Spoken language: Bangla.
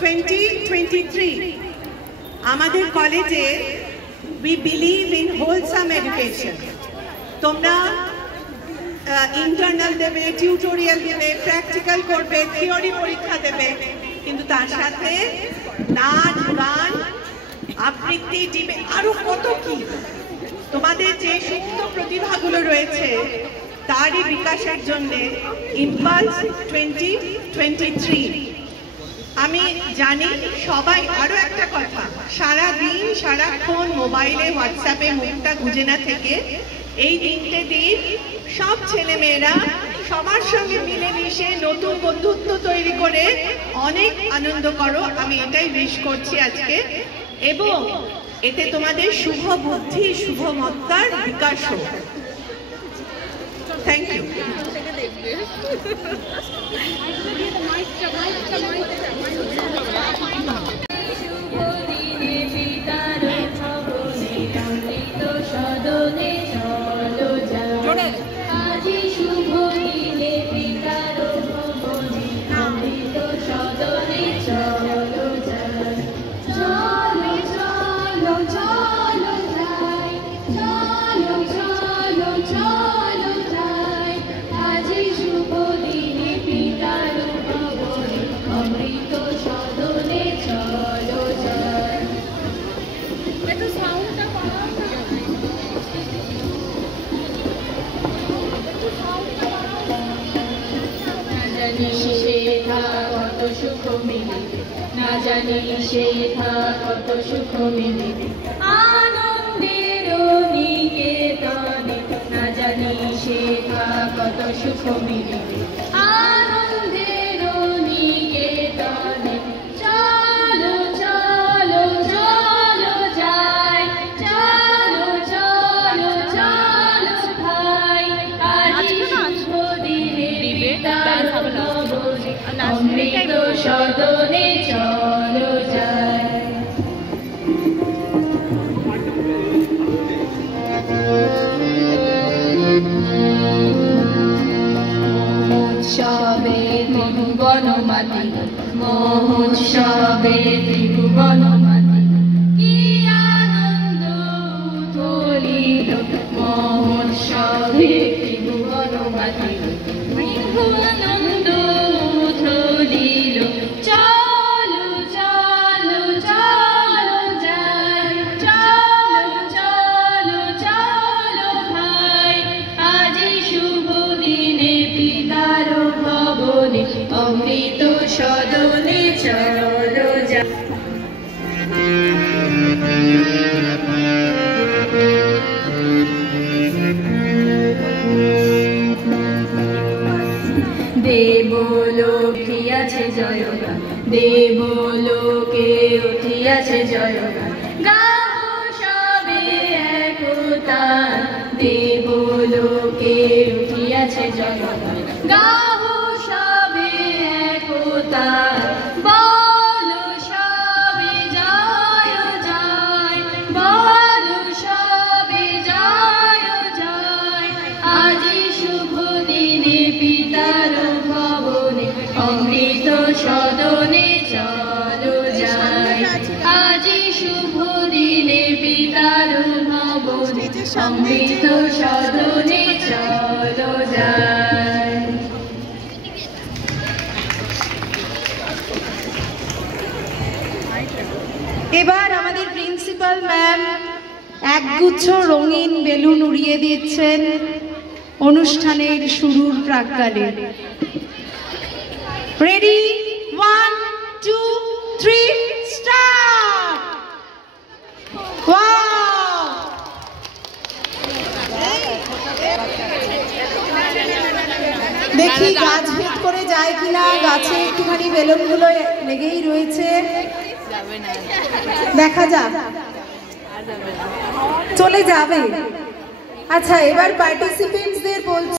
2023 আমাদের কলেজে we believe in wholesome education. তোমরা ইন্টারনাল দেবে, টিউটোরিয়াল দেবে, প্র্যাকটিক্যাল করবে, থিওরি পরীক্ষা দেবে, কিন্তু তার সাথে নাচ, গান, আবৃত্তি, ডিবেট, আরো কত কি তোমাদের যে সুপ্ত প্রতিভাগুলো রয়েছে তারই বিকাশের জন্য ইম্পালস 2023। আমি জানি সবাই, আরো একটা কথা, সারাদিন সারাক্ষণ মোবাইলে হোয়াটসঅ্যাপে মুখটা গুঁজে না থেকে এই 3টে দিন সব ছেলে মেয়েরা সবার সঙ্গে মিলেমিশে নতুন বন্ধুত্ব তৈরি করে অনেক আনন্দ করো। আমি এটাই উইশ করছি আজকে, এবং এতে তোমাদের শুভ বুদ্ধি, শুভ মত্তার বিকাশ হোক। Thank you. না জানি শেখা কত সুখ মিলে আনন্দের নিকেতনে, না জানি শেখা কত সুখ মিলে আনন্দের নিকেতনে। চলো চলো চলো যাই, চলো চলো চলো ভাই, আজি শুভ দিনে পিতার ভবনে অমৃত সদনে চলো যাই। মহোৎসবে ত্রিভুবন মাতি, মহোৎসবে ত্রিভুবন মাতি, কি আনন্দ উথলিল মহোৎসবে ত্রিভুবন মাতি, আনন্দ উথলিল। চলো চলো চলো যাই, চলো চলো চলো ভাই, আজি শুভ দিনে পিতার ভবনে অমৃত সদনে চলো যাই। দেবলোকে আছে জয়গান, দেবলোকে উঠিয়াছে জয়গান, গাও সবে একতা, দেবলোকে উঠিয়াছে জয়গান, গাও সবে একতা, বলো সবে জয় জয়, বলো সবে জয় জয়, আজি শুভ দিনে পিতার ভবনে অমৃত সদনে চলো যাই, আজি শুভ দিনে পিতার ভবনে অমৃত সদনে চলো যাই। এবার আমাদের প্রিন্সিপাল ম্যাম একগুচ্ছ রঙিন বেলুন উড়িয়ে দিচ্ছেন অনুষ্ঠানের শুরুর প্রাক্কালে। Ready, 1 2 3 start. ওয়াও, দেখি গাছ ভেদ করে যায় কিনা, গাছে একটুখানি বেলুনগুলো লেগেই রয়েছে, দেখা যাক, চলে যাবে। আচ্ছা, এবার পার্টিসিপেন্টসদের বলছি